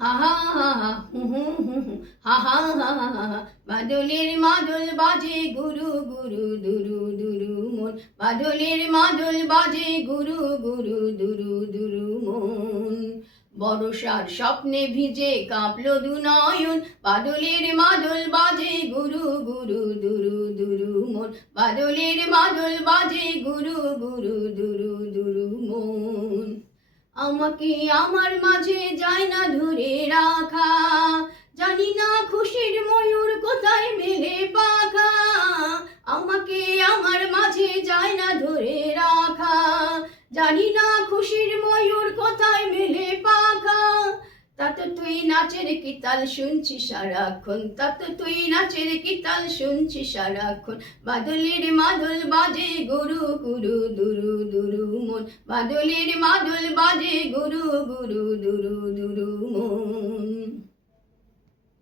হা হা হা হা হু হু হু হু হা হা হা হা হা হা। বাদলের মাদল বাজে গুরু গুরু দুরু দুরু মন, বাদলের মাদল বাজে গুরু গুরু দুরু দুরু মন। বর্ষার স্বপ্নে ভিজে কাঁপলো দুনয়ন, বাদলের মাদল বাজে গুরু গুরু দুরু দুরু মন, বাদলের মাদল বাজে গুরু গুরু দুরু দুরু মন। আমাকে আমার মাঝে যায় না ধরে রাখা, জানি না খুশির ময়ূর কোথায় মেলে পাখা। আমাকে আমার মাঝে যায় না ধরে রাখা, জানি না খুশির ময়ূর কোথায় মেলে পাখা। তা তো তুই নাচের কি তাল শুনছি সারাক্ষণ, তা তো তুই নাচের কি তাল শুনছি সারাক্ষণ। বাদলের মাদল বাজে গুরু গুরু দুরু দুরু মন, বাদলের মাদল বাজে গুরু গুরু দুরু দুরু মন।